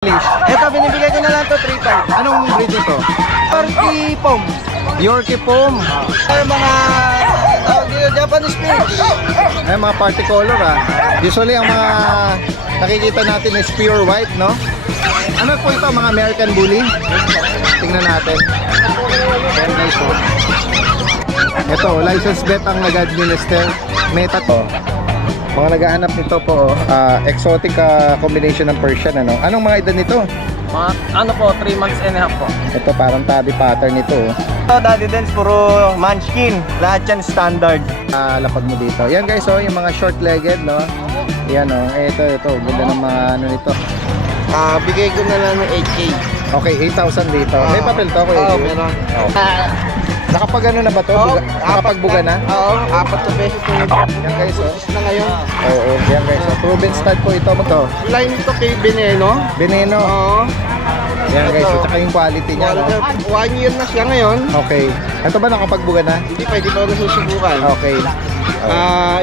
Ito, binibigay ko na lang to 3.5. Anong breed nito? Yorkie Pom. Yorkie Pom. Ay, mga tawag dito, Japanese Sphinx. Ay, mga party color Usually ang mga nakikita natin is pure white, no? Ano po ito, mga American Bully? Tingnan natin. Ayan guys, ito, license bet ang nag-administer. Meta to. Mga naghahanap nito po, exotic combination ng Persian, ano? Anong mga edad nito? Mga, ano po, 3 months and a half po. Ito parang tabby pattern nito. Ito, Daddy Dance, puro munchkin. Lahat yan standard. Lapag mo dito. Yan guys, yung mga short-legged, no? Yan, ito, ganda ng mga ano nito. Bigay ko na lang ng 8K. Okay, 8,000 dito. May papel to, kuya? Oo, meron. Nakapag ano na ba to? Nakapagbuga na? Oo, 4 to pesos yung Yan guys, na ngayon. Oo, yan guys. Proven stud po ito. Line to kay Veneno. Veneno. Oo. Yan guys, tsaka yung quality niya, no? 1 year na siya ngayon. Okay. Ito ba nakapagbuga na? Hindi pa, hindi pa ako nasusubukan. Okay.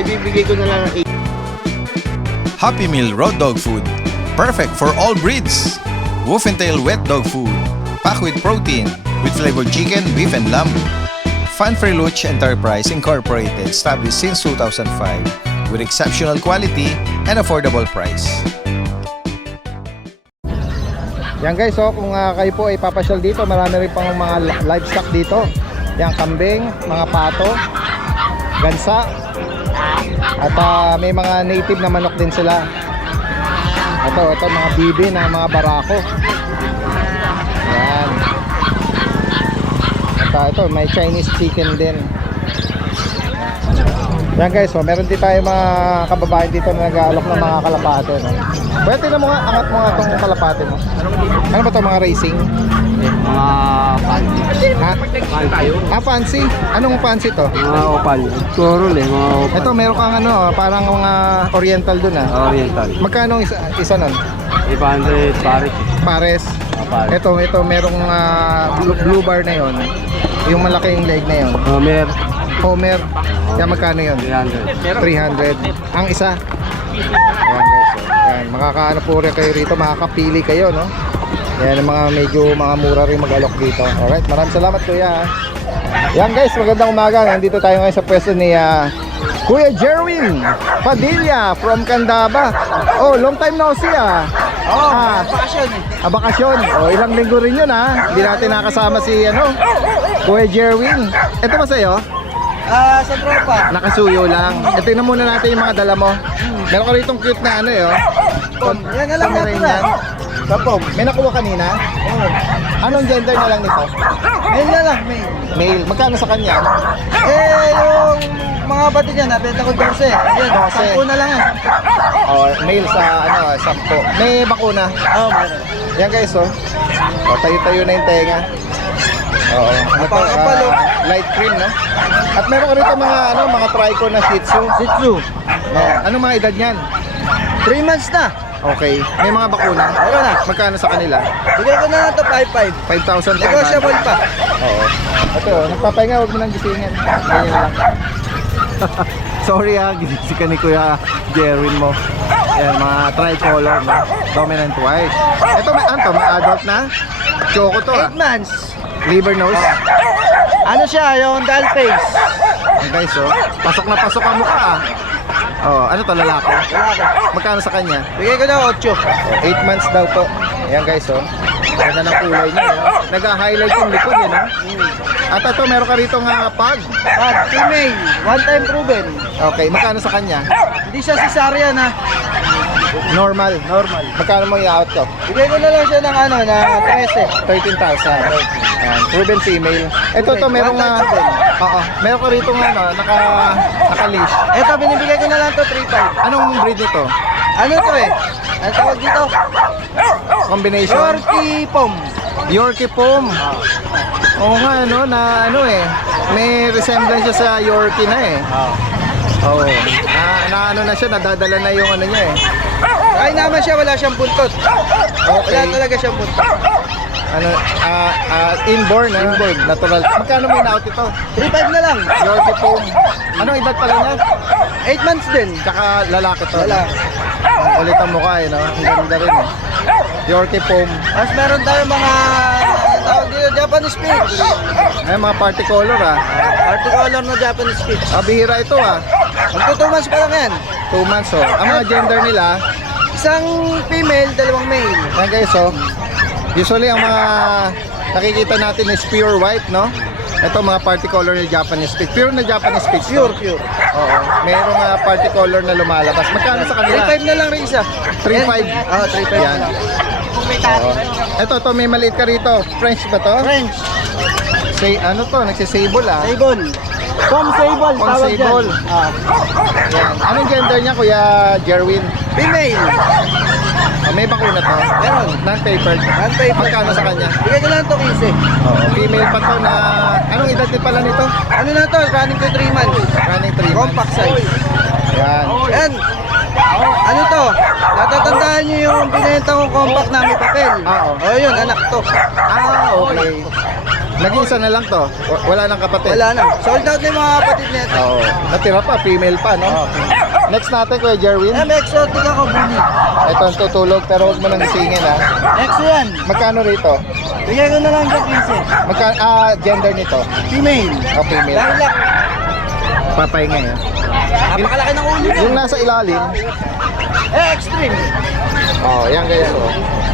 Ibibigay ko na lang ng 8. Happy Meal Road Dog Food. Perfect for all breeds. Wolf and Tail Wet Dog Food. Packed with protein, with flavored chicken, beef, and lamb. Fun Freluch Enterprise Incorporated, established since 2005, with exceptional quality and affordable price. Yan guys, kung kayo po ay papasyal dito, marami rin pang mga livestock dito. Yan, kambing, mga pato, gansa, at may mga native na manok din sila. Ito mga bibi na mga barako. Yan. At ito, may Chinese chicken din. Yan guys, meron din tayo mga kababayan dito na nag-aalok ng mga kalapate, no? Pwede tingnan mo nga, angat mo nga itong kalapate mo. Ano ba ito, mga racing? Mga fancy. Ha? Fancy? Anong fancy to? Mga opal. Coral mga opal. Ito, meron kang parang mga oriental dun Oriental. Magkano isa nun? 500 pares. Pares. Pares. Ito merong blue bar na yon. Yung malaking leg na yon. Homer. Homer. Yan, magkano yun? 300. 300. Ang isa. Ayan guys. Ayan, makakaano po rin kayo rito. Makakapili kayo, no? Ayan, medyo mga mura rin mag-alok dito. Alright, maraming salamat kuya. Yan guys, magandang umaga. Nandito tayo ngayon sa pwesto ni Kuya Jerwin Padilla from Candaba. Oh, long time no see Fashion. Bakasyon. Oh, ilang linggo rin yun Hindi natin nakasama si Kuya Jerwin. Ito ba sa'yo? Sa tropa. Nakasuyo lang. Tingnan muna natin yung mga dala mo. Meron ka rito cute na Yan na lang natin Kapom. May nakuha kanina? Oo. Anong gender na lang nito? Mail na lang, mail. Male. Magkano sa kanya? Yung mga bati dyan, nabenta ko 12. Yan, 10 na lang yan. Oh, male sa 10. May bakuna. Oo, meron. Yan guys, tayo-tayo na yung tenga. Oo. Kapal, light cream, no? At meron ka rito mga trico na Shih Tzu. Shih Tzu. Anong mga edad niyan? 3 months na. Okay. May mga bakuna? Meron na. Magkano sa kanila? Bigay ko na lang ito 5.5. 5,500. Negotiable pa. Oo. Ito, nagpapahinga, huwag mo nang gisingin. Ganyan lang. Sorry gising ka ni Kuya Jerwin mo. Yan, mga tricolor, no? Dominant white. Ito, may adult na? Choco to 8 months. Liver nose. Ano siya, yung doll face. Ang guys, pasok na pasok ang mukha ano to, lalaki? Magkano sa kanya? Bigay ko na 8. 8 months daw po. Ayan guys, ganda ng kulay niya. Nag-highlight yung likod yun, At ito, meron ka rito nga pag. Female, 1 time proven. Okay, magkano sa kanya? Hindi siya cesarean Normal. Magkano mo i-out to? Bigay ko na lang siya ng 13. 13,000. Ayan, proven female. Ito to, merong meron ka rito naka-leash. Ito, binibigay ko na lang to 3.5. Anong breed nito? Ano to Ang tawag dito? Combination? Yorkie Pom. Yorkie Pom. Oo nga, may resemblance siya sa Yorkie na Oo. Na siya, nadadala na yung niya Ay naman siya, wala siyang buntot. Okay. Wala talaga siyang buntot. Inborn, natural. Magkano may na-out ito? 3.5 na lang. Yorkie Pom. Anong edad pala niya? 8 months din. Tsaka lalaki to. Lalaki. Ang kulit ang mukha, no? Ang ganda rin, Yorkie foam. Tapos meron tayo mga tawag dito, Japanese Spitz. Ay, mga party color Particolor na Japanese Spitz. Bihira ito Magto 2 months pa lang yan. 2 months Ang mga gender nila, Isang female, dalawang male. ayan guys usually ang mga nakikita natin is pure white, no? Ito mga party color na Japanese Spitz. Pure na Japanese Spitz. Pure. Oo. Mayroong party color na lumalabas. Magkano sa kanila? 3.5 na lang rin isa. 3.5. 3.5 Yan. na lang. Oo. Ito, may maliit ka rito. French ba to? French. Say, ano to? Nagsisable Sable. Pom sable. Pom Tawag sable. dyan. Yan. Anong gender niya, Kuya Jerwin? Female. May bakuna to? Meron. Non-papered. Non-papered. Magkano sa kanya? Bigay ko lang ito 15. Oo. Female pa to na... Anong edad din pala nito? Ano na to? Running to 3 months. Running 3 months. Compact size. Yan. Yan. Ano to? Natatandaan nyo yung binenta kong compact na may papel. Oo. Yun, anak to. Okay. Nag-iisa na lang to. Wala nang kapatid. Wala na. Sold out na yung mga kapatid nito. Oo. Natira pa, female pa, no? Next natin, Kuya Jerwin. May exotic ako, Buni. Ito ang tutulog, pero huwag mo nang isingin, ha? Next yan. Magkano rito? Bigay ko na lang dyan 15. Gender nito? Female. Female. Lilac. Papahinga, ha? Napakalaki ng ulo. Yung nasa ilalim, Extreme. yan guys,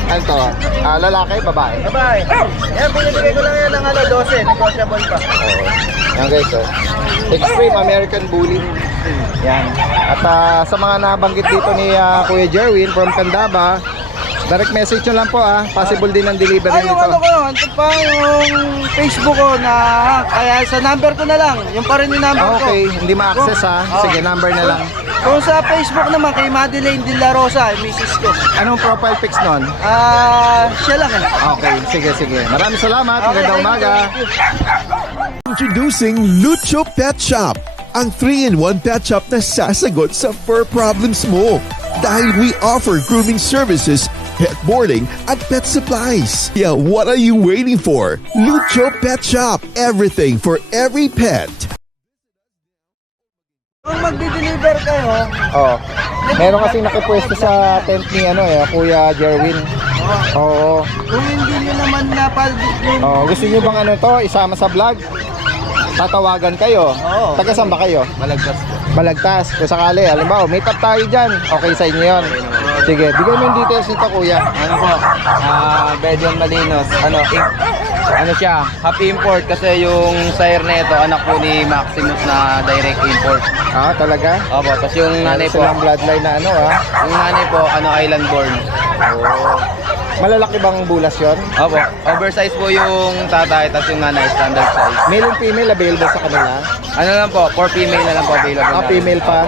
Ano to? Lalaki, babae. Bye-bye. Yan, binibigay ko lang yan ng 12. Negotiable pa. Yan guys, Extreme American Bully. Yan. At sa mga nabanggit dito ni Kuya Jerwin from Candaba, direct message nyo lang po, Possible din ang delivery Yung nito. ano ko, ito pa yung Facebook ko na kaya sa number ko na lang. Yung pa rin yung number ko. Okay, hindi ma-access, Sige, number na lang. Kung sa Facebook naman kay Madeleine De La Rosa, misis ko. Anong profile pics nun? Siya lang eh. Okay, sige. Maraming salamat. Magandang umaga. Introducing Lucho Pet Shop, ang 3-in-1 pet shop na sasagot sa fur problems mo. Dahil we offer grooming services, pet boarding, at pet supplies. Yeah, what are you waiting for? Lucho Pet Shop, everything for every pet. Kung magdi-deliver kayo, Meron kasing nakipwesto sa tent ni Kuya Jerwin. Oo. kung hindi nyo naman napalbit yung Gusto niyo bang isama sa vlog? Tatawagan kayo. Oo. Taga saan ba kayo? malagpas ko. Balagtas. Kung sakali, halimbawa, meet up tayo dyan. Okay sa inyo yun. Sige, bigay mo yung details nito, Kuya. Ano po? Bedion Malinos. Ano siya? Happy import kasi yung sire na ito, anak po ni Maximus na direct import. Talaga? Opo, tapos yung nanay po, Silang bloodline na yung nanay po, island born. Malalaki bang bulas yun? Opo, oversize po yung tatay, tapos yung nanay standard size. Male and female available sa kanila? Ano lang po, for female na lang po available. na. Female pa?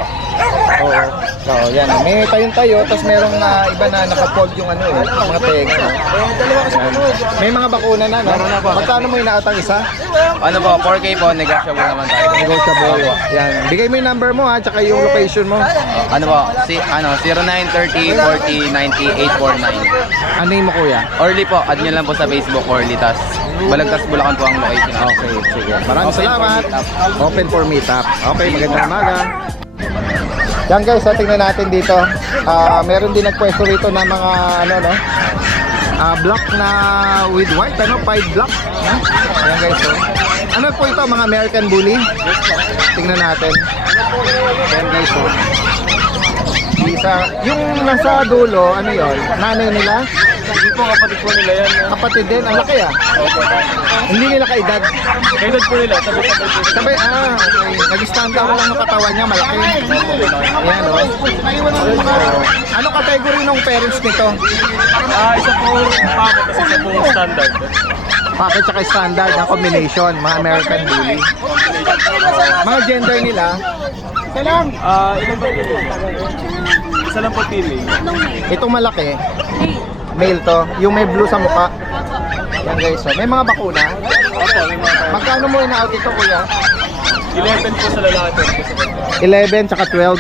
Oo, yan. May tayo, tapos merong iba na naka-fold yung mga pegs. Dalawa kasi May mga bakuna na, no? Meron na po. Magkano mo inaatang isa? Ano po, 4K po, negotiable naman tayo. Negotiable. Yan. Bigay mo yung number mo, tsaka yung location mo. Ano po, 0930 40 90 849. Ano yung mo, Kuya? Orly po, add nyo lang po sa Facebook Orly, tas Balagtas Bulacan po ang location. Okay, sige. Maraming salamat. Open for meetup. Okay, magandang umaga. Yan guys, tingnan natin dito. Meron din nagpwesto rito ng mga block na with white, 5 block. Yan guys, Ano po ito, mga American Bully? Tingnan natin. Yan guys, yung nasa dulo, ano yun? Nanay nila? Hindi po, kapatid po nila yan. Kapatid din, ang laki Hindi nila kaedad. Kaedad po nila, Sabay, okay. Nag-stand out lang ng katawan niya, malaki. Ayan, Ano category ng parents nito? Isa po packet, kasi isa po standard. Packet tsaka standard na combination, mga American Bully. Mga gender nila, Ilan po isa lang po pili. itong malaki, male to, yung may blue sa mukha. Yan guys, may mga bakuna. Magkano mo ina-out ito, Kuya? 11 po sa lalaki. 11 tsaka 12.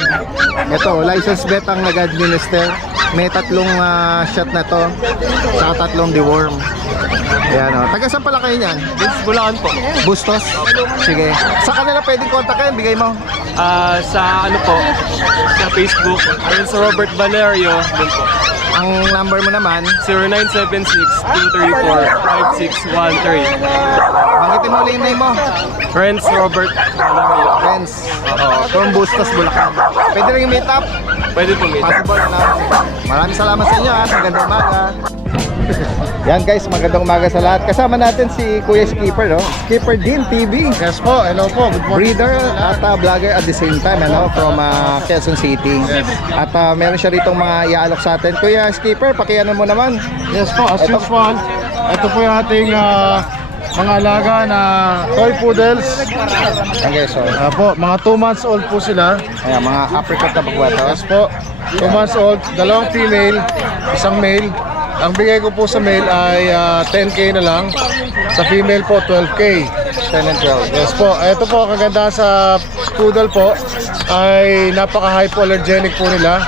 Ito, license bet ang nag-administer. May tatlong shot na to. Saka tatlong deworm. Ayan o. Taga saan pala kayo niyan? Bulacan po. Bustos? Sige. Sa kanila pwedeng kontakin, bigay mo. Sa ano po, sa Facebook, ayun sa Robert Valerio, dun po. Ang number mo naman, 0976-234-5613. banggitin mo ulit yung name mo. Friends Robert Valerio. Friends. From Bustos, Bulacan. Pwede rin yung meet up. Pwede po meet. Possible na. Maraming salamat sa inyo ha. Magandang umaga. Yan guys, magandang umaga sa lahat. Kasama natin si Kuya Skipper, no? Skipper Dean TV. Yes po, hello po, good morning. Breeder at vlogger at the same time, ano, from Quezon City. At meron siya ritong mga iaalok sa atin. Kuya Skipper, pakiano mo naman. Yes po, as usual, ito po yung ating mga alaga na toy poodles. Yan guys, so. Po, mga 2 months old po sila. Ayan, mga apricot na pagwato. Yes po, 2 months old, 2 female, 1 male. Ang bigay ko po sa male ay 10K na lang. Sa female po, 12K. 10 and 12. Yes po, ito po, kagandahan sa poodle po ay napaka-hypoallergenic po nila.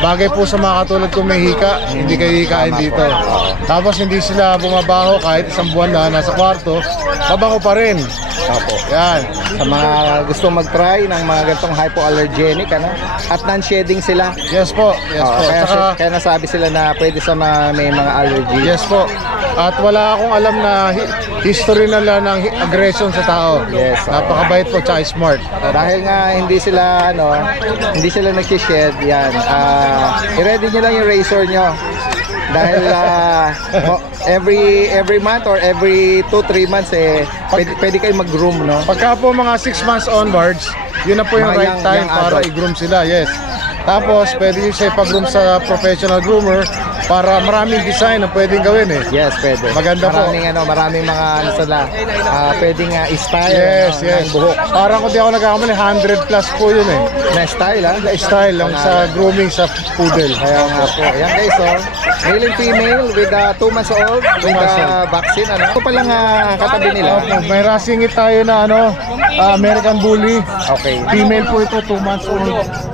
Bagay po sa mga katulad kong may hika, hindi kayo hikain dito. Tapos hindi sila bumabaho kahit 1 buwan na nasa kwarto, mabango pa rin. Opo. Yan. Sa mga gusto mag-try ng mga ganitong hypoallergenic, ano? At non-shedding sila. Yes po. Yes Oo, po. kaya nasabi sila na pwede sa mga may mga allergy. Yes po. At wala akong alam na history nila ng aggression sa tao. Yes. Napakabait po, tsaka smart. Dahil nga hindi sila nag-shed, yan. I-ready nyo lang yung razor nyo. Dahil every month or every 2-3 months pwede kayo mag-groom, no? Pagka po mga 6 months onwards, yun na po yung Mga right time young para adult. i-groom sila. Yes. Tapos, pwede nyo siya ipag-groom sa professional groomer para maraming design na pwedeng gawin eh. Yes, pwede. Maganda po. Maraming mga pwedeng style Yes, ng yes. buhok. Parang kung di ako nagkakamali, 100 plus po yun eh. Na style, ha? Na style lang sa grooming sa poodle. Kaya nga po. Ayan guys, male and female with 2 months old with vaccine, ano? Ito palang katabi nila. Opo, may rasingit tayo na American Bully. Okay. Female po ito, 2 months old.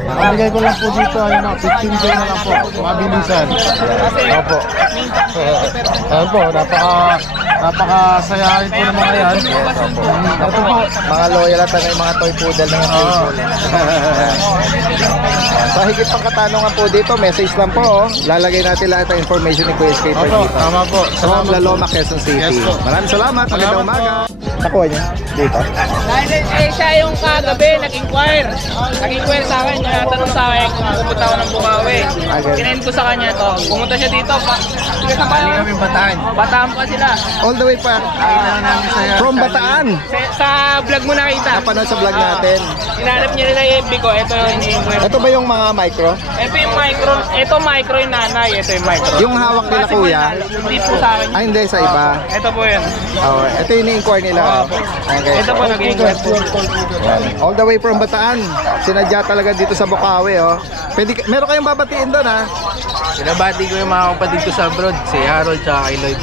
Ang bigay ko lang po dito, 15K na lang po. Mabilisan. Opo. Ayan po, napaka-sayahin po ng mga yan. Ito po. Mga loyal at yung mga toy poodle na yung So higit pang katanungan po dito, message lang po. Lalagay natin lahat ng information ni Kuya Skipper Opo, dito. tama po. From Salamat po. Laloma, Quezon City. Yes po. Maraming salamat. Magandang Salamat umaga. po. Nakuha niya dito. Dahil siya yung kagabi, nag-inquire. Nag-inquire sa akin, natanong sa akin kung pupunta ako ng Bukawi. Agad. Kinend ko sa kanya to. Pumunta siya dito. Bali kami Bataan. Bataan pa sila. All the way pa. From Bataan. Sa vlog mo nakita. Napanood sa vlog natin. Hinanap niya nila yung FB ko. Ito yung ini-inquire. Ito ba yung mga micro? Ito yung micro. Ito micro yung nanay. Ito yung micro. Yung hawak nila Possible kuya? na, Hindi po sa akin. Ay, hindi, sa iba. Ito po yun. Oh, ito yung ini-inquire nila. Okay. Ito po nag-inquire po. All the way from Bataan. Sinadya talaga dito sa Bukawi, oh. Meron kayong babatiin doon, ha? Pinabati ko yung mga kapatid ko sa abroad, si Harold tsaka kay Lloyd.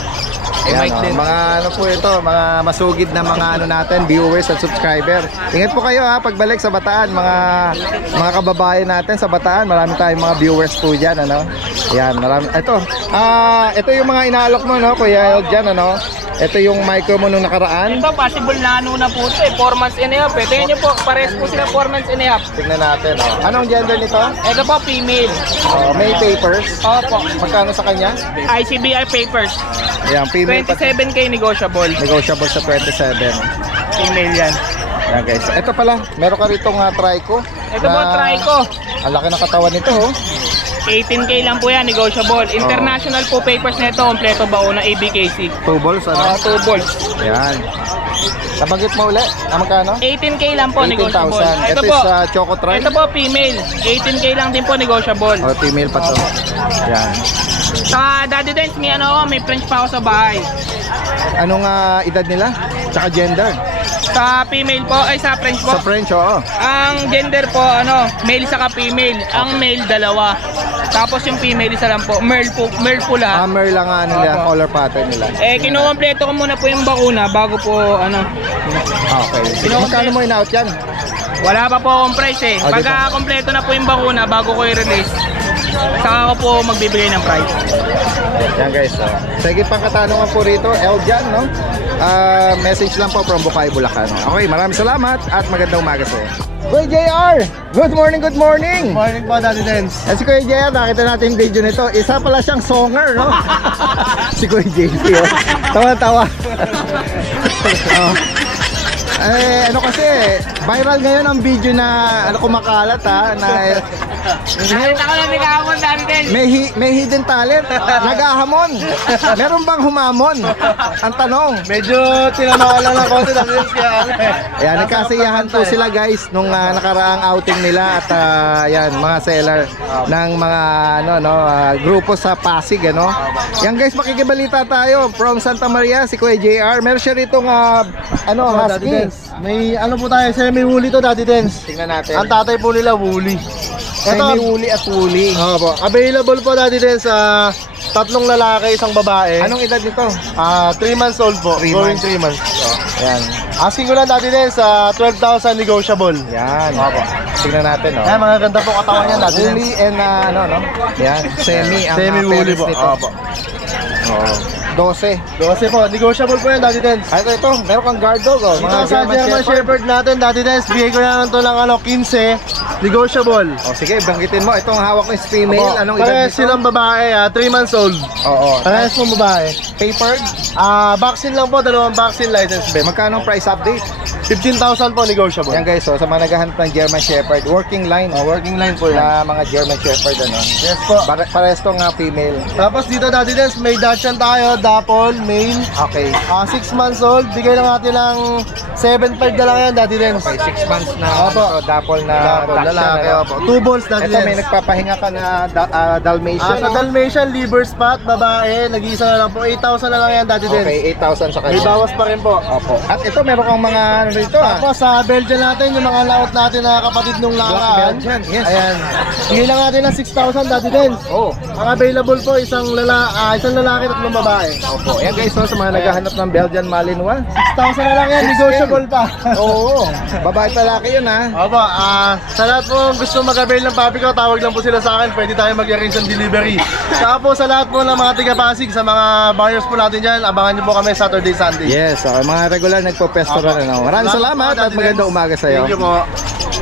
Ayan, oh. Mga ano po ito, mga masugid na mga natin, viewers at subscriber. Ingat po kayo ha, pagbalik sa Bataan, mga kababayan natin sa Bataan, marami tayong mga viewers po diyan, ano. Ayan, marami. Ito yung mga inaalok mo, no, Kuya Eljan, ano. Ito yung micro mo nung nakaraan. Ito, possible na ano na po ito eh. 4 months and a half eh. Tingnan nyo po, pares po sila 4 months and a half. Tingnan natin, oh. Anong gender nito? Ito po, female. Oh, may papers. Opo. Magkano sa kanya? ICBI papers. Ayan, female pa. 27K negotiable. Negotiable sa 27. Female yan. Ayan guys. Ito pala, meron ka ritong trico. Ito po, try ko. Ang laki ng katawan nito, oh. 18K lang po yan, negotiable. International po papers nito, kompleto baon na ABKC. 2 balls, ano? 2 balls. Ayan. Nabanggit mo ulit? Magkano? 18K lang po, negotiable. 18,000. Ito po, is Choco Tri. ito po, female. 18K lang din po, negotiable. Oh, female pa to. Ayan. Sa Daddy Dance, may French pa ako sa bahay. Anong edad nila? Tsaka gender? Sa female po, ay sa French po. Sa French, oo. Ang gender po, male saka female. Ang male, dalawa. Tapos yung female, isa lang po. Merle po lahat. Hammer lang nga nila, color pattern nila. Kinukompleto ko muna po yung bakuna bago po, Okay. Magkano mo in-out yan? wala pa po akong price eh. Ah, Pagka kompleto na po yung bakuna bago ko i-release, saka ako po magbibigay ng price. Yan guys. Sige pang katanungan po rito, Eljan, no? Message lang po from Bukay, Bulacan. Okay, maraming salamat at magandang umaga sa'yo. Kuya JR! Good morning, good morning! Morning po, Daddy Dance. Si Kuya JR, nakita natin yung video nito. Isa pala siyang songer, no? Si Kuya JR, oh. Tawa-tawa. Oh. Ano kasi, viral ngayon ang video na kumakalat na Nakita ko lang ni Kahamon dati din. may hidden talent, naghahamon. Meron bang humamon? Ang tanong. Medyo tinanawalan ng konti, Daddy Dance, kaya Ayan, nagkasiyahan po sila guys nung nakaraang outing nila at yan, mga seller ng mga grupo sa Pasig, ano. Yan guys, makikibalita tayo from Santa Maria, si Kuya JR. Meron siya ritong Daddy husky. Dance. May ano po tayo, semi-woolly to, Daddy Dance. Tingnan natin. Ang tatay po nila, woolly. Semi-woolly at woolly. Po. Available po, Daddy Dance, sa 3 lalaki, 1 babae. Anong edad nito? 3 months old po. 3 Going months. 3 months. Yan. Asking ko lang, Daddy Dance, 12,000 negotiable. Yan. Tingnan natin, no. Ayan, mga ganda po katawan yan, Daddy Dance. Woolly and Yan, semi ang Semi-woolly po. parents nito. Opo. Oo. 12. 12 po, negotiable po yan, Daddy Dance. Ito, meron kang guard dog, oh. Dito sa German Shepherd natin, Daddy Dance, bigay ko na lang ito ng 15, negotiable. Oh, sige, banggitin mo. Itong hawak ko is female. Opo. Anong edad Parehas nito? silang babae, 3 months old. Oo. Parehas pong babae. Papered? Vaccine lang po, 2 vaccine license bet. Magkano ang price update? 15,000 po, negotiable. Yan guys, sa mga naghahanap ng German Shepherd, working line. Working line po yan. Na mga German Shepherd, ano? Yes po. Parehas tong female. Tapos dito, Daddy Dance, may Dachshund tayo, Dapple, male. Okay. 6 months old, bigay lang natin ng 7.5 na lang yan, Daddy Dance. Okay, 6 months na Opo. dapple na Dapple, lalaki, Dachshund, opo. 2 balls, Daddy Ito, may Dance. nagpapahinga ka na Dalmatian. Sa Dalmatian, liver spot, babae, nag-iisa na lang po. 8,000 na lang yan, Daddy Dance. Okay, 8,000 sa May kanya. bawas pa rin po. Opo. At ito, meron kang mga rito, Tapos sa Belgian natin, yung mga laot natin na kapatid nung Black nakaraan. Belgian, yes. Ayan. Bigay lang natin ng 6,000, Daddy Dance. Oh. Ang available po, isang lalaki at 3 babae. Opo. Yan guys, sa mga naghahanap ng Belgian Malinois. 6,000 na lang yan, negotiable pa. Oo. Babae palaki yun, ha? Opo, sa lahat po gusto mag-avail ng papi ko, tawag lang po sila sa akin, pwede tayo mag-arrange ng delivery. Saka po sa lahat po ng mga taga-Pasig, sa mga buyers po natin dyan, abangan nyo po kami Saturday, Sunday. Yes, mga regular nagpo-pesto rin. Maraming salamat at magandang umaga sa iyo. Thank you po.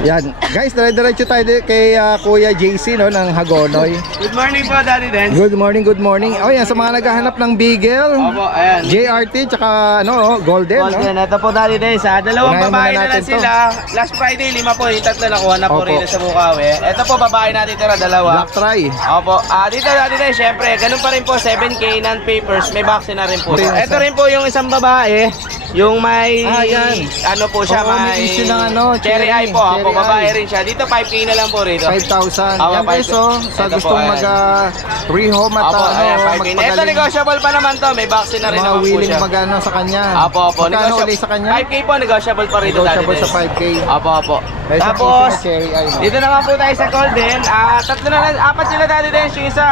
Yan. Guys, dire-diretso tayo kay Kuya JC no, ng Hagonoy. Good morning po, Daddy Dance. Good morning, good morning. Oh, yan, sa mga naghahanap ng Beagle, Opo, ayan. JRT, tsaka Golden, no? Golden, ito po Daddy Dance ha. Dalawang Unahin babae muna na lang natin to. sila. Last Friday, 5 po. Yung 3 nakuha na po Opo. rin sa Bukawi. Ito po babae natin tira, 2. Black Try. Opo. Dito Daddy Dance, syempre, ganun pa rin po. 7K non-papers. May vaccine na rin po. Ito yung Ito isa. rin po yung isang babae. Yung may, yan. ano po siya, Oo, may issue ng cherry eye po. cherry Opo, babae eye. rin siya. Dito 5K na lang po rito. 5,000. Opo, Yan guys, 5,000. sa Ito gustong po, ayan. mag-rehome at Opo, ayan, 5K. Ito, magpagaling. negotiable pa naman to. May vaccine na rin Mga naman po willing siya. mag-ano sa kanya. Opo, opo. Magkano ulit sa kanya? 5K po, negotiable pa rito. Negotiable Daddy sa Dance. 5K. Opo, opo. May isang Tapos, piso na cherry eye, no? dito naman po tayo sa Golden. 4 sila Daddy Dance. Yung isa,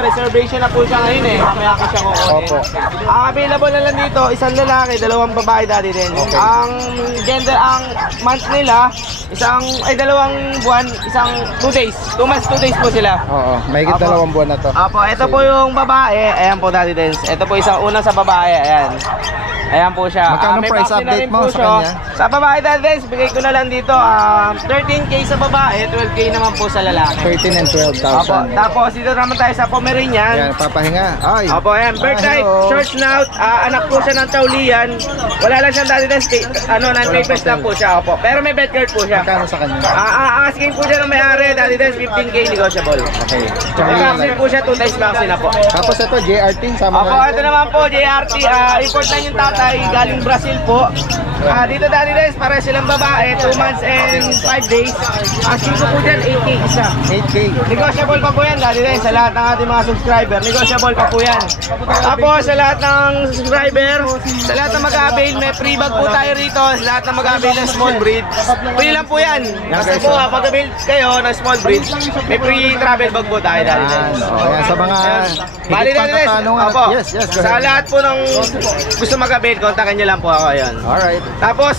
reservation na po siya ngayon eh. Mamaya ko siya kukunin. Opo. Available na lang dito, isang lalaki, 2 babae Daddy Dance. Okay. Ang gender, ang month nila, 2 buwan, 2 days. 2 months, 2 days po sila. Oo, may Opo. 2 buwan na to. Apo, ito po yung babae. Ayan po, Daddy Dance. Ito po isang una sa babae. Ayan. Ayan po siya. Magkano May price vaccine na update rin mo po sa siya. kanya? Sa babae, Daddy Dance, bigay ko na lang dito. 13K sa babae, 12K naman po sa lalaki. 13 and 12,000. Apo, tapos dito naman tayo sa Pomeranian. Yan, papahinga. Ay. Apo, ayan. Bird type, hello. short snout. Anak po siya ng Taulian. Wala lang siyang Daddy Dance. Non-papers lang po siya. Apo. Pero may bed card po siya. Magkano sa kanya? Asking po siya ng may-ari, Daddy Dance, 15K negotiable. Okay. May vaccine po siya, 2 times vaccine na po. Tapos ito, JRT, sama Opo, ito naman po, JRT, import lang yung tatay, galing Brazil po. Dito Daddy Dance, para silang babae, 2 months and 5 days. Asking ko po dyan, 8K isa. 8K. Negotiable pa po yan, Daddy Dance, sa lahat ng ating mga subscriber. Negotiable pa po yan. Tapos, sa lahat ng subscriber, sa lahat ng mag-avail, may free bag po tayo rito. Sa lahat ng mag-avail ng small breed. Free lang po yan. Basta po, mag-avail kayo ng small breed, may free travel bag po tayo, Daddy Dance. Ayan, sa mga Bali higit pang Daddy Dance, katanungan. opo. Yes, go Sa ahead. lahat po ng gusto mag-avail, kontakin nyo lang po ako, ayun. Alright. Tapos,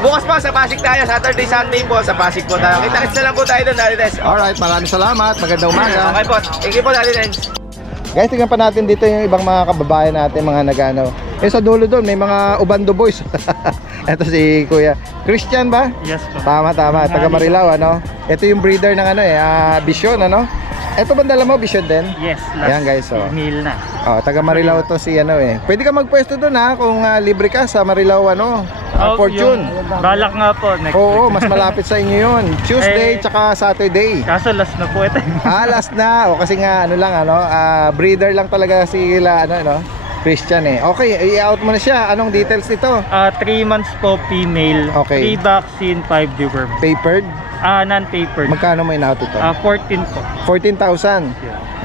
bukas pa sa Pasig tayo, Saturday, Sunday po, sa Pasig po tayo. Kita-kits na lang po tayo doon, Daddy Dens. Alright, maraming salamat. Magandang umaga. Okay po, thank you po, Daddy Dens. Guys, tingnan pa natin dito yung ibang mga kababayan natin, mga nagano. Eh sa dulo doon, may mga Ubando Boys. Ito si Kuya Christian ba? Yes po. Tama, taga Marilao, ano? Ito yung breeder ng ano Vision, ano? Ito ba dala mo, Vision din? Yes, Ayan guys, meal na. taga Marilao to si Pwede ka magpwesto doon ha, kung libre ka sa Marilao, Fortune. Balak nga po, next Oo, mas malapit sa inyo yun. Tuesday, tsaka Saturday. Kaso last na po ito. Last na. Kasi nga, breeder lang talaga sila, Christian Okay, i-out mo na siya. Anong details nito? 3 months po female. Okay. 3 vaccine, 5 deworm. Papered? Non-papered. Magkano mo in-out ito? 14 po. 14,000?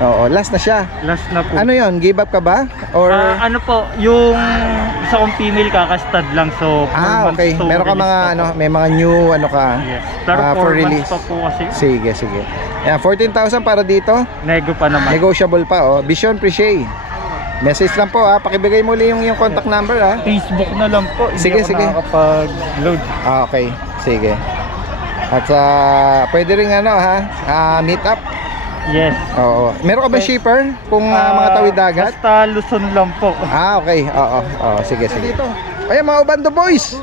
Oo, last na siya. Last na po. Ano yon? Give up ka ba? Or... ano po, yung isa kong female kakastad lang. So, 4 months okay. to Meron ka release mga, pa po. may mga new, ka? Yes. Pero 4 for months release. pa po kasi. Sige. Yan, 14,000 para dito. Nego pa naman. Negotiable pa, Vision Pre-Shea. Message lang po, Pakibigay mo ulit yung contact number, Facebook na lang po. Sige. Hindi ako nakakapag-load. Okay. Sige. At pwede rin meet up. Yes. Oo. Meron ka ba shipper kung mga tawid dagat? Basta Luzon lang po. Okay. Oo. Sige. Ayan mga Ubando Boys.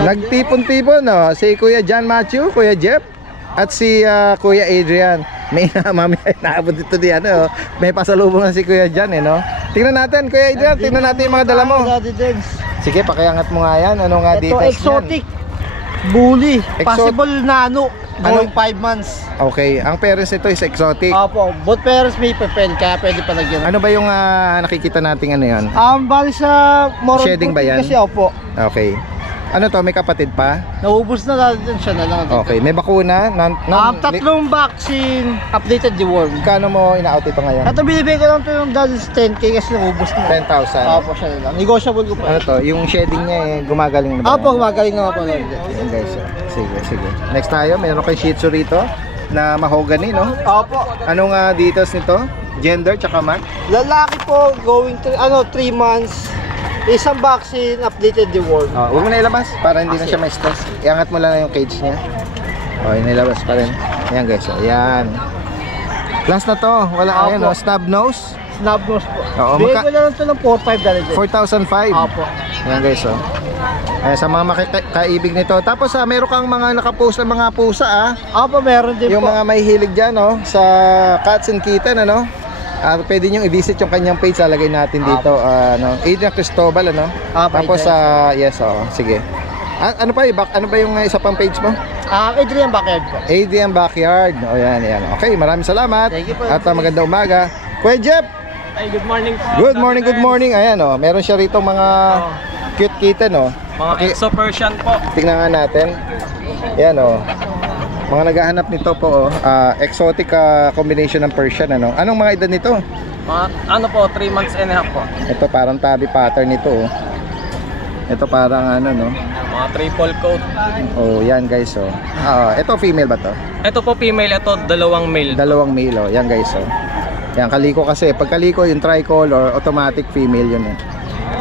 Nagtipon-tipon, si Kuya John Matthew, Kuya Jeff, at si Kuya Adrian. May mamaya naabot dito may pasalubong na si Kuya John, Tingnan natin, Kuya Adrian, tingnan natin yung mga dala mo. Sige, pakiangat mo nga yan. Ano nga dito? Exotic. Bully. Exotic. Possible nano. Going 5 months. Okay, ang parents nito is exotic. Opo, both parents may papel, kaya pwede palagyan. Ano ba yung nakikita nating yan? Bali sa moron Shedding ba yan? kasi opo. Okay. Ano to, may kapatid pa? Naubos na natin siya na lang. Okay, may bakuna? Tatlong vaccine, updated deworm. Kano mo ina-out ito ngayon? Ito binibigay ko lang ito yung dalis 10k kasi naubos na. 10,000. Opo, siya na lang. Negotiable ko pa. Ano to, yung shedding niya gumagaling na ba? Opo, magaling nga po. Yan guys, sige. Next tayo, mayroon kay Shih Tzu rito na mahogany, no? Opo. Anong details nito? Gender tsaka mark? Lalaki po, going to, 3 months. Isang vaccine, updated deworm. Huwag mo na ilabas para hindi na siya may stress. Iangat mo lang yung cage niya. Inilabas pa rin. Ayan guys, ayan. Last na to, wala ayan, snub nose. Snub nose po. Oo, Bigay ko na lang ito ng 4,500 dali. 4,005. Opo. Ayan guys, Ayan, sa mga makikaibig nito. Tapos meron kang mga nakapost na mga pusa Opo, meron din yung po. mga may hilig dyan sa Cats and Kitten, pwede nyo i-visit yung kanyang page, lalagay natin dito. Adrian Cristobal, Tapos yes, sige. Ano ba yung isa pang page mo? Adrian Backyard po. Adrian Backyard. Yan. Okay, maraming salamat. Thank you po. At magandang umaga. Kuya Jeff. Ay, good morning po. Good morning. Ayan, meron siya rito mga cute kitten, Mga Exo Persian po. Tingnan nga natin. Ayan, mga naghahanap nito po, exotic combination ng Persian, Anong mga edad nito? Mga, 3 months and a half po. Ito parang tabby pattern nito, Ito parang Mga triple coat. yan guys, ito female ba to? Ito po female, ito dalawang male. Dalawang male, yan guys, Yan, kaliko kasi. Pag kaliko yung tricolor, automatic female yun,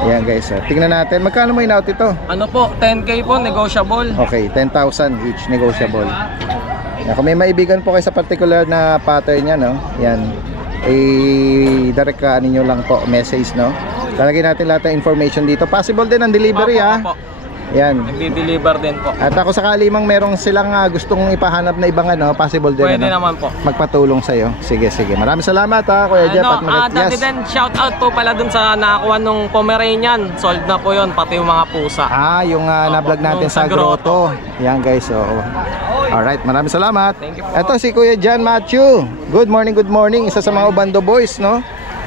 Yan guys, tingnan natin. Magkano mo in-out ito? Ano po, 10k po, negotiable. Okay, 10,000 each, negotiable. Yan, kung may maibigan po kayo sa particular na pattern niya, yan, direct ka ninyo lang po, message, Lalagay natin lahat ng information dito. Possible din ang delivery, Opo. Yan. Nagdi-deliver din po. At ako sakali mang merong silang gustong ipahanap na ibang possible din, Pwede naman po. magpatulong sa'yo. Sige. Maraming salamat, Kuya Jeff. At Dati din, shout out po pala dun sa nakakuha nung Pomeranian. Sold na po yun, pati yung mga pusa. yung na-vlog natin yung sa sa grotto. Yan guys, Alright, maraming salamat. Thank you po. Ito si Kuya John Matthew. Good morning. Isa sa mga Ubando Boys,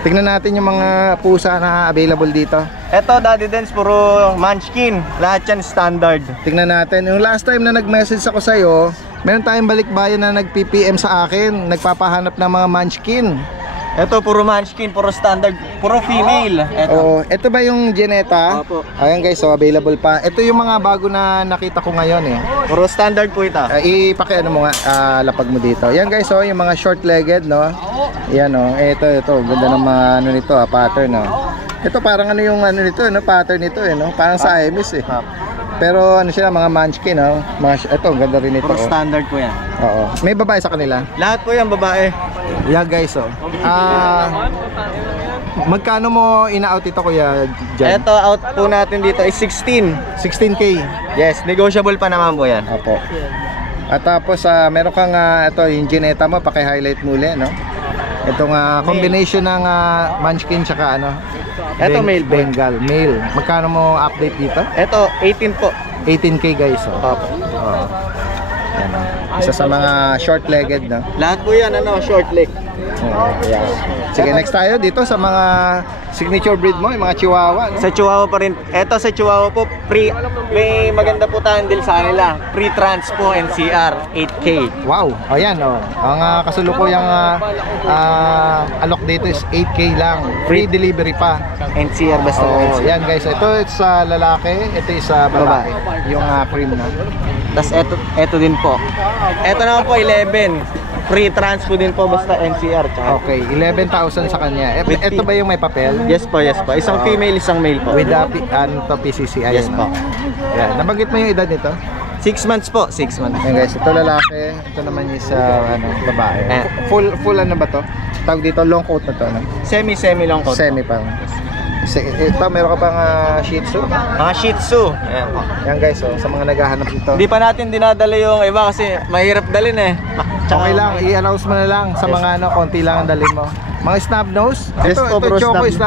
Tingnan natin yung mga pusa na available dito. Ito, Daddy Dens, puro munchkin. Lahat yan standard. Tingnan natin. Yung last time na nag-message ako sa'yo, meron tayong balikbayan na nag-PPM sa akin. Nagpapahanap ng mga munchkin. Ito, puro munchkin, puro standard, puro female. Ito. Ito ba yung Geneta? Opo. Ayan guys, available pa. Ito yung mga bago na nakita ko ngayon, Puro standard po ito. Ipaki mo nga, lapag mo dito. Yan guys, yung mga short-legged, Yan, ito, ganda ng mga pattern, Ito parang yung nito, pattern nito, parang sa Siamese, Pero ano sila, mga munchkin, no? Ito, ganda rin ito. Puro Oh. standard po yan. Oo. May babae sa kanila? Lahat po yan, babae. Yeah, guys, oh. Magkano mo ina-out ito, Kuya Jan? Ito, out po natin dito is 16. 16K. Yes, negotiable pa naman po yan. Opo. At tapos, meron kang, ito, yung gineta mo, paki-highlight muli, no? Itong combination ng munchkin tsaka ano? Ito, male po. Bengal, male. Magkano mo update dito? Ito, 18 po. 18K, guys, oh. Opo. Oo. Yan, oh. Isa sa mga short-legged, no? Lahat po yan, short leg. Yeah. Sige, next tayo dito sa mga signature breed mo, yung mga Chihuahua, no? Sa Chihuahua pa rin. Ito sa Chihuahua po, may maganda po tayong deal sa kanila. Free trans po, NCR, 8K. Wow, ayan, oh. Ang kasulukuyang alok dito is 8K lang. Free delivery pa. NCR basta po, Oh, NCR. yan guys, ito sa lalaki, ito is sa babae. Yung cream na. Tapos ito din po. Ito naman po, 11. Free trans po din po, basta NCR. Tsaka. Okay, 11,000 sa kanya. Ito ba yung may papel? Yes po, yes po. Isang female, isang male po. With the PCCI. Yes po. Yan. Nabanggit mo yung edad nito? 6 months po, 6 months. Yan guys, ito lalaki, ito naman is babae. Eh. Full ano ba to? Tawag dito long coat na to, no? Semi lang po. Semi pa. Ito, meron ka pang Shih Tzu. Mga Shih Tzu. Ayan po. Yan guys, oh, sa mga naghahanap nito. Hindi pa natin dinadala yung iba kasi mahirap dalhin eh. Okay lang, i-announce mo na lang sa mga konti lang ang dalhin mo. Mga snub nose. Yes Ito, po, ito bro, choco snub. is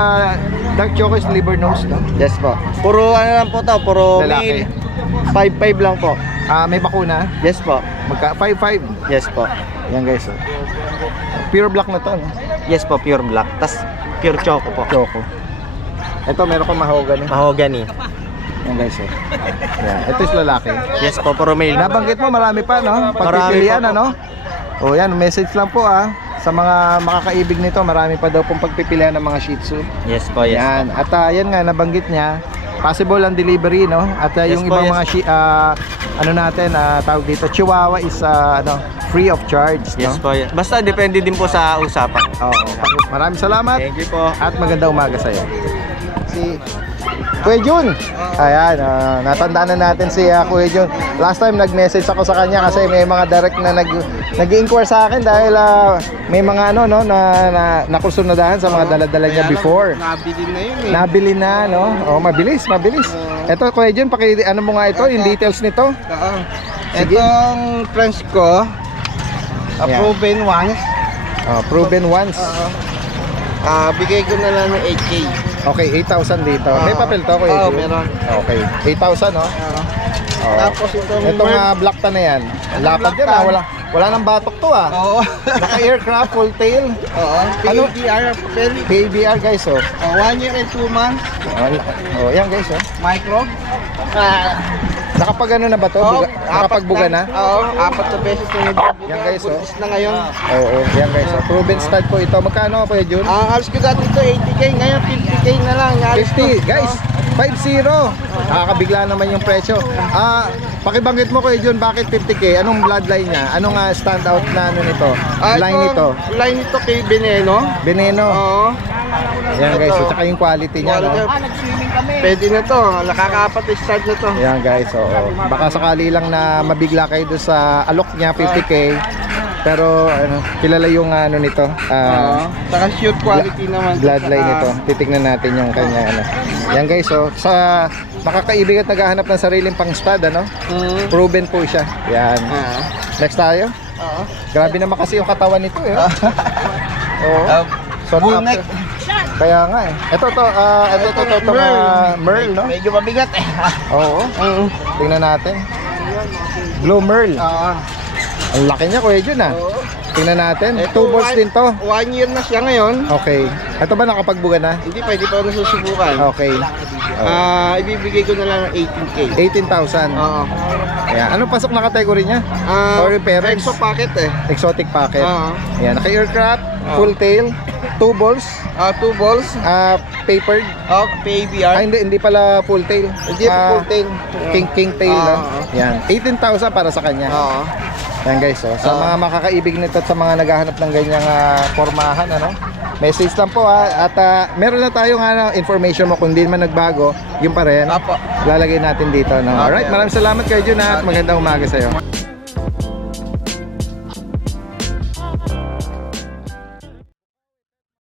dark choco is liver nose, no? Yes po. Puro lang po to, puro Lalaki. male. 5'5 lang po. May bakuna. Yes po. 5'5". Yes po. Yan guys, oh. Pure black na to, no? Yes po, pure black. Tas pure choco po. Choco. Ito, meron kang mahogany. Mahogany. Yan guys, oh. Yan. Ito is lalaki. Yes po, puro male. Nabanggit mo, marami pa, no? Marami Pagpipilian, pa po. ano? O yan, message lang po, sa mga makakaibig nito, marami pa daw pong pagpipilian ng mga Shih Tzu. Yes po, yes. Yan. At yan nga, nabanggit niya, possible ang delivery, no? At Yes yung po, ibang yes. mga tawag dito, Chihuahua is free of charge, no? Yes po, yes. Basta depende din po sa usapan. Oo. Maraming salamat. Thank you po. At magandang umaga sa iyo. Si Kuya Jun. Ayan, natandaan na natin si Kuya Jun. Last time nag-message ako sa kanya kasi may mga direct na nag-inquire sa akin dahil may mga na nakursunadahan sa mga dala-dala niya before. Nabili na yun Nabili na, no? Oh, mabilis. Ito, Kuya Jun, ano mo nga ito, yung details nito. Sige. Itong French ko, Ayan. proven once. Proven once. Bigay ko na lang ng 8K. Okay, 8,000 dito. May papel to, Kuya Oo, Jun? meron. Okay, 8,000, no? Oo. Tapos Itong black tan na yan. Lapad yan, wala nang batok to, Oo. Naka-aircraft, full tail. Oo. Ano? PBR, KBR guys, oh. 1 year and 2 months. Oh, yan guys, oh. Micro. Nakapag ano na ba to? Nakapagbuga na? Oo, 4 na beses na Yan guys, oh. na ngayon. Oo, yan guys, oh. Proven stud po ito. Magkano, Kuya Jun? Ang alis ko dati ito 80K, ngayon 50K na lang. Alis ko. 50, guys. 5-0. Nakakabigla naman yung presyo. Pakibanggit mo, Kuya Jun, bakit 50K? Anong bloodline niya? Anong standout na ano nito? Line nito? Line nito kay Veneno. Veneno. Oo. Yan guys, so, tsaka yung quality niya, no? Pwede na to, nakakaapat na start na to. Yan guys, oo. Baka sakali lang na mabigla kayo doon sa alok niya, 50K. Pero kilala yung nito. Saka shoot quality naman. Bloodline nito. Titignan natin yung kanya Yan guys, so sa makakaibig at naghahanap ng sariling pang stud, proven po siya. Yan. Next tayo. Grabe naman kasi yung katawan nito, eh. Oo. So, Bull neck. Kaya nga, eh. Ito Merl, no? Medyo mabigat eh. Oo. Tingnan natin. Blue Merl. Ang laki niya, Kuya Jun, Tingnan natin. 2 balls din to. 1 year na siya ngayon. Okay. Ito ba nakapagbuga na? Hindi pa, hindi pa ako nasusubukan. Okay. Ibibigay ko na lang ng 18K. 18,000. Oo. Ayan. Anong pasok na category niya? Or parents? Exo packet eh. Exotic packet. Oo. Ayan. Naka-aircraft, full tail, 2 balls, 2 balls. papered. PBR. Hindi pala full tail. Hindi full tail. King tail, no? Oo. Yan. 18,000 para sa kanya. Oo. Yan guys, sa mga makakaibig nito at sa mga naghahanap ng ganyang formahan, Message lang po ha. At meron na tayong information mo kung di man nagbago, yung pa rin. Apo. Lalagay natin dito. No? Alright, maraming salamat kayo Jun at magandang umaga sa'yo.